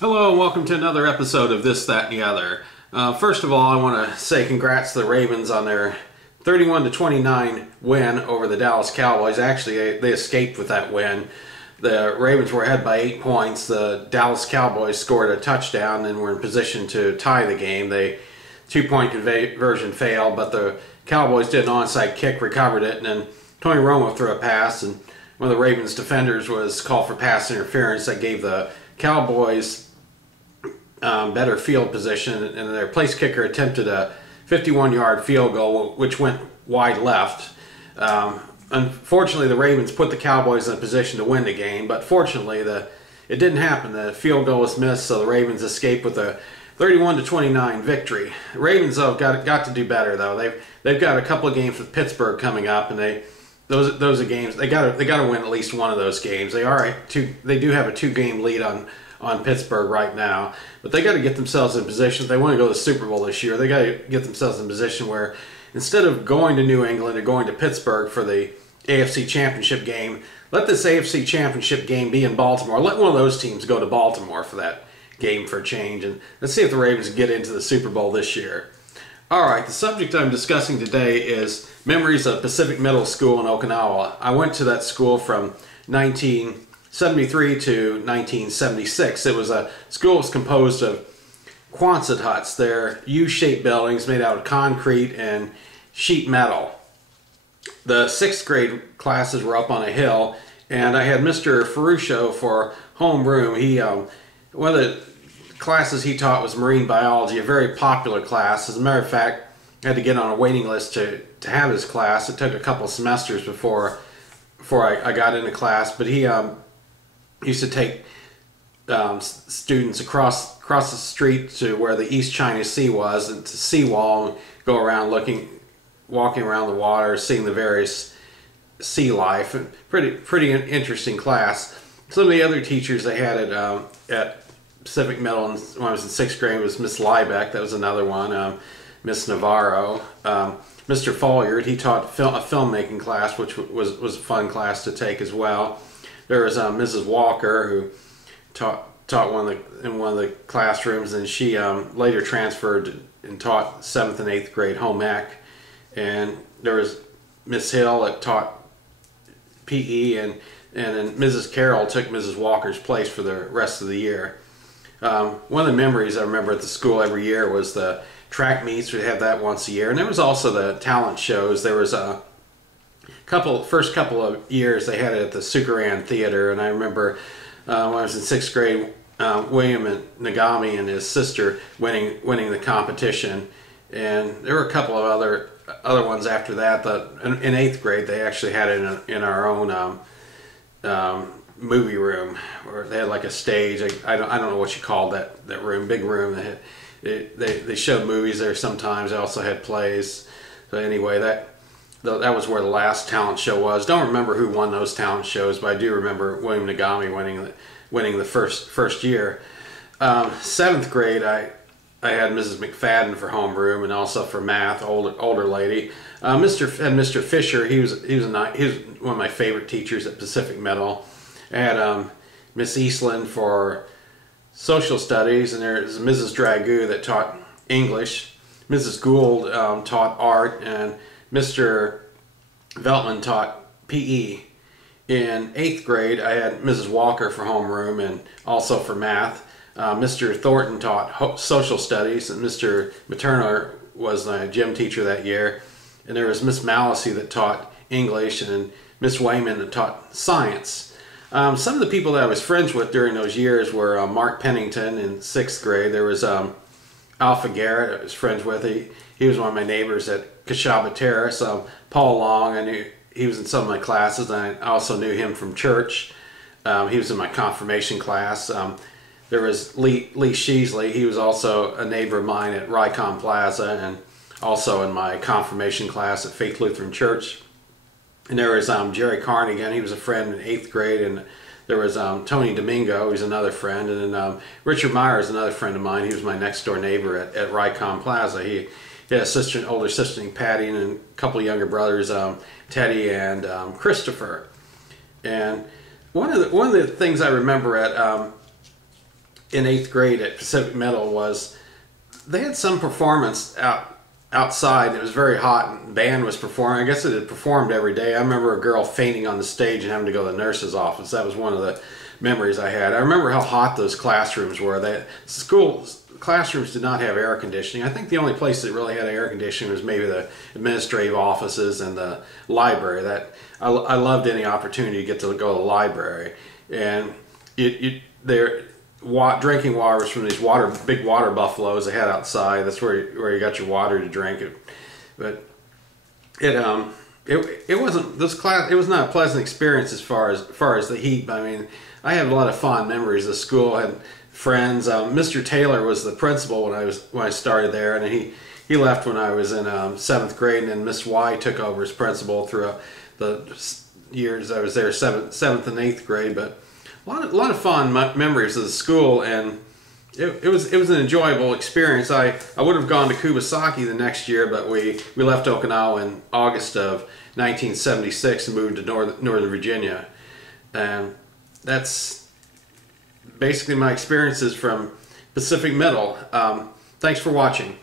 Hello and welcome to another episode of This, That, and the Other. First of all, I want to say congrats to the Ravens on their 31-29 win over the Dallas Cowboys. Actually, they escaped with that win. The Ravens were ahead by 8 points. The Dallas Cowboys scored a touchdown and were in position to tie the game. They two-point conversion failed, but the Cowboys did an onside kick, recovered it, and then Tony Romo threw a pass, and one of the Ravens defenders was called for pass interference. That gave the Cowboys better field position, and their place kicker attempted a 51-yard field goal, which went wide left. Unfortunately, the Ravens put the Cowboys in a position to win the game, but fortunately, it didn't happen. The field goal was missed, so the Ravens escaped with a 31-29 victory. The Ravens, though, got to do better, though. They've got a couple of games with Pittsburgh coming up, and those are games they got to win at least one of those games. They do have a 2-game lead on Pittsburgh right now, but they got to get themselves in position. If they want to go to the Super Bowl this year, they got to get themselves in position where instead of going to New England or going to Pittsburgh for the AFC Championship game, let this AFC Championship game be in Baltimore. Let one of those teams go to Baltimore for that game for a change, and let's see if the Ravens get into the Super Bowl this year. Alright, the subject I'm discussing today is memories of Pacific Middle School in Okinawa. I went to that school from 1973 to 1976. It was a school that was composed of Quonset huts. They're U-shaped buildings made out of concrete and sheet metal. The 6th grade classes were up on a hill, and I had Mr. Ferruccio for homeroom. One of the classes he taught was marine biology, a very popular class. As a matter of fact, I had to get on a waiting list to have his class. It took a couple semesters before I got into class, but he used to take students across the street to where the East China Sea was, and to seawall, and go around walking around the water, seeing the various sea life. And pretty interesting class. Some of the other teachers they had at Pacific Middle when I was in 6th grade was Miss Liebeck. That was another one. Miss Navarro. Mr. Folliard, he taught a filmmaking class, which was a fun class to take as well. There was Mrs. Walker, who taught in one of the classrooms, and she later transferred and taught 7th and 8th grade home ec. And there was Miss Hill that taught PE, and then Mrs. Carroll took Mrs. Walker's place for the rest of the year. One of the memories I remember at the school every year was the track meets. We had that once a year, and there was also the talent shows. There was a first couple of years they had it at the Sukaran Theater, and I remember when I was in 6th grade, William Nagami and his sister winning the competition, and there were a couple of other ones after that. But in 8th grade, they actually had it in our own movie room, where they had like a stage. I don't know what you call that room, big room. They showed movies there sometimes. They also had plays. So anyway, that was where the last talent show was. Don't remember who won those talent shows, but I do remember William Nagami winning the first year. 7th grade, I had Mrs. McFadden for homeroom and also for math, older lady. Mr. Fisher, he was one of my favorite teachers at Pacific Middle. I had Miss Eastland for social studies, and there's Mrs. Dragoo that taught English. Mrs. Gould taught art, and Mr. Veltman taught PE. In 8th grade, I had Mrs. Walker for homeroom and also for math. Mr. Thornton taught social studies, and Mr. Materna was my gym teacher that year. And there was Miss Mallacy that taught English, and Miss Wayman that taught science. Some of the people that I was friends with during those years were Mark Pennington in 6th grade. There was Alpha Garrett I was friends with. He was one of my neighbors at Cashaba Terrace. Paul Long, I knew he was in some of my classes, and I also knew him from church. He was in my confirmation class. There was Lee Sheasley. He was also a neighbor of mine at Rycom Plaza, and also in my confirmation class at Faith Lutheran Church. And there was Jerry Carnigan. He was a friend in 8th grade. And there was Tony Domingo. He's another friend. And then Richard Meyer is another friend of mine. He was my next door neighbor at Rycom Plaza. He had an older sister named Patty, and a couple of younger brothers, Teddy and Christopher. And one of the things I remember at in 8th grade at Pacific Middle was they had some performance outside. It was very hot and the band was performing. I guess it had performed every day. I remember a girl fainting on the stage and having to go to the nurse's office. That was one of the memories I had. I remember how hot those classrooms were. School classrooms did not have air conditioning. I think the only place that really had air conditioning was maybe the administrative offices and the library. That I loved any opportunity to get to go to the library, and drinking water was from these big water buffaloes they had outside. That's where you got your water to drink. But it wasn't this class. It was not a pleasant experience as far as the heat. But I mean, I have a lot of fond memories of school. I had friends. Mr. Taylor was the principal when I started there, and he left when I was in 7th grade, and then Miss Y took over as principal throughout the years I was there, 7th and 8th grade. But a lot of fun memories of the school, and it was an enjoyable experience. I would have gone to Kubasaki the next year, but we left Okinawa in August of 1976 and moved to Northern Virginia, and that's basically my experiences from Pacific Middle. Thanks for watching.